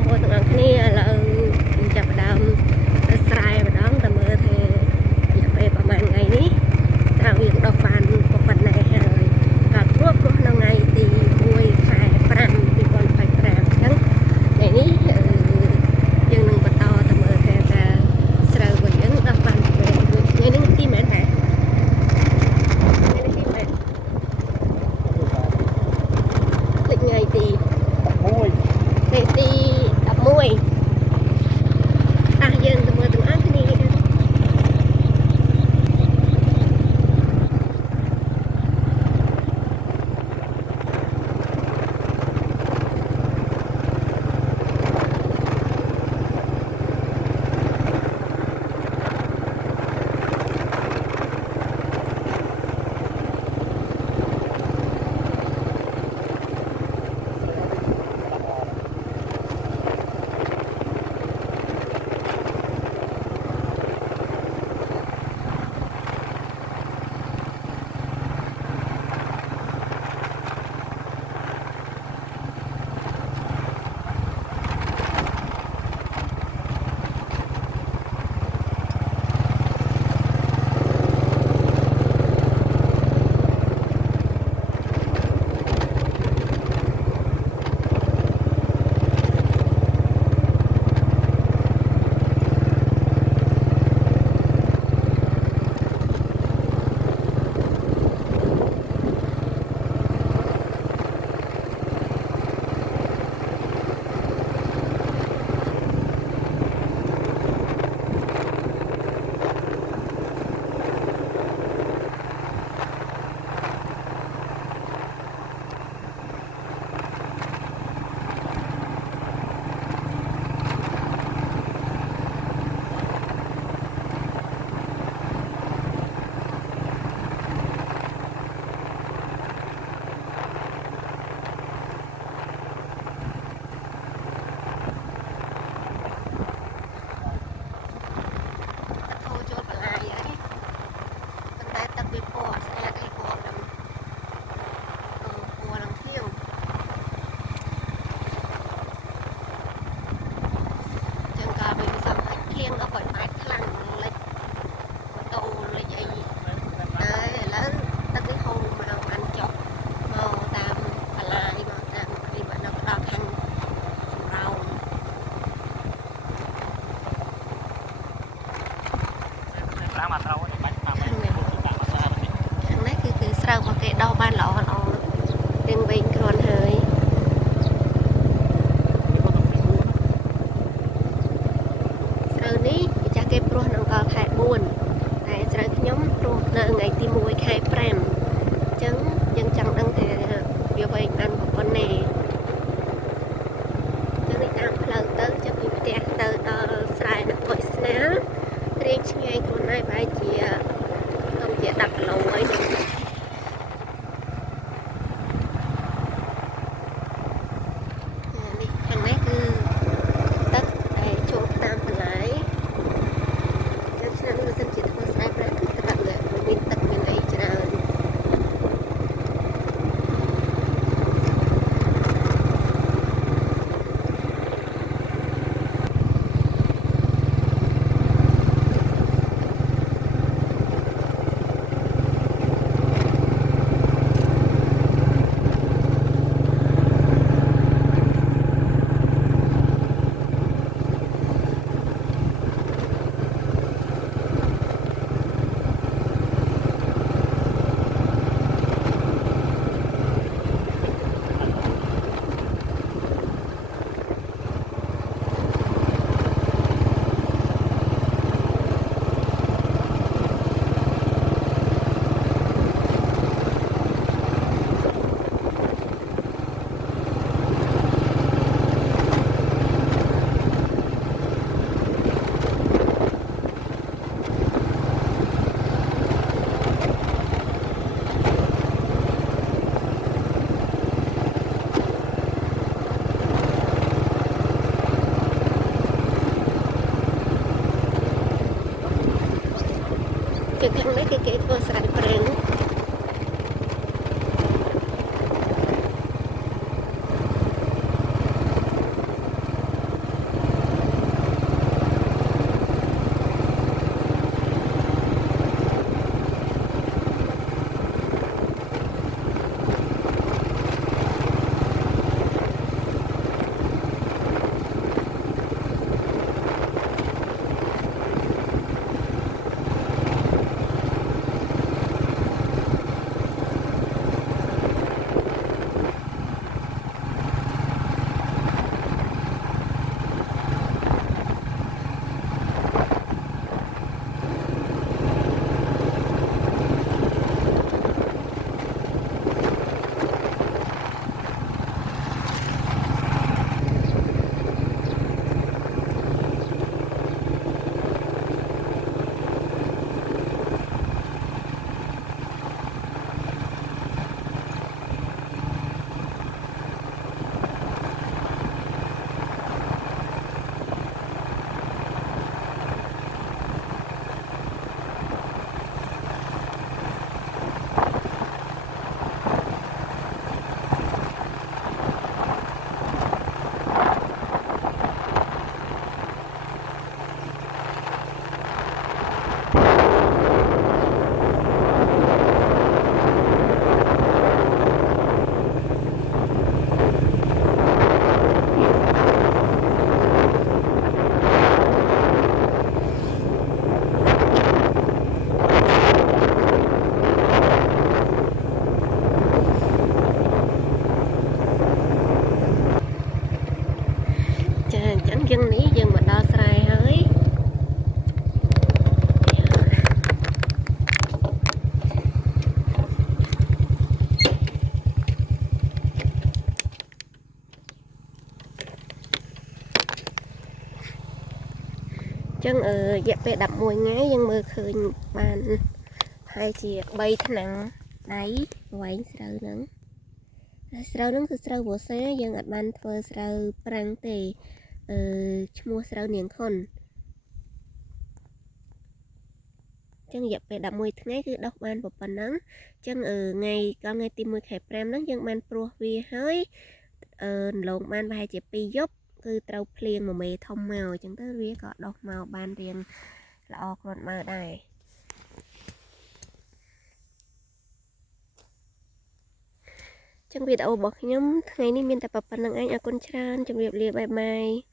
បងប្អូនទាំងអស់គ្នាឥឡូវចាប់ផ្ដើមស្រែម្ដងតែមើលថារយៈពេលប្រហែលថ្ងៃនេះត្រូវយើងដុះបានប៉ុណ្ណេះហើយក៏ព្រោះនៅថ្ងៃទី1 ខែ 5 2025អញ្ចឹងថ្ងៃនេះយើងនឹងបន្តទៅមើលថាស្រូវរបស់យើងដុះបានថ្ងៃនេះទីមែនហ៎ថ្ងៃទីថ្ងៃទី11យើងទៅមើលទាំងអស់គ្នាស្រូវមកគេដោះបានល្អទាំងវិញគ្រាន់ហើយស្រូវនេះម្ចាស់គេព្រោះនៅដល់ខែ 4 តែស្រូវខ្ញុំព្រោះនៅថ្ងៃទី1 ខែ 5 អញ្ចឹងយើងចង់ដឹងថាវាវែងបានប៉ុណ្ណេះចឹងនេះតាមផ្លូវទៅចាប់ពីផ្ទះទៅដល់ស្រែនៅពុយស្នាលរៀងឆ្ងាយខ្លួនឯងប្រហែលជា10 គីឡូហើយពីខាងនេះគេធ្វើស្រែប្រេង chân dẹp về đập mùi ngái dân mơ khơi bàn hai chị bay thằng đấy vậy srau nắngคือ srau บัวเซ่ยังอัดมันធ្វើ srau ប្រាំងទេឈ្មោះ srau នាងខុនចឹងរយៈពេល11ថ្ងៃគឺដោះបានប៉ុណ្ណឹងចឹងថ្ងៃក៏ថ្ងៃទី1ខែ5ហ្នឹងយើងបានព្រោះវាហើយឡងបានប្រហែលជា2យប់គឺត្រូវភ្លៀងមួយមេធំមកចឹងទៅវាក៏ដោះមកបានរៀងល្អខ្លួនមើលដែរចឹងវីដេអូរបស់ខ្ញុំថ្ងៃនេះមានតែប៉ុណ្្នឹងឯងអរគុណច្រើនជម្រាបលាបាយបាយ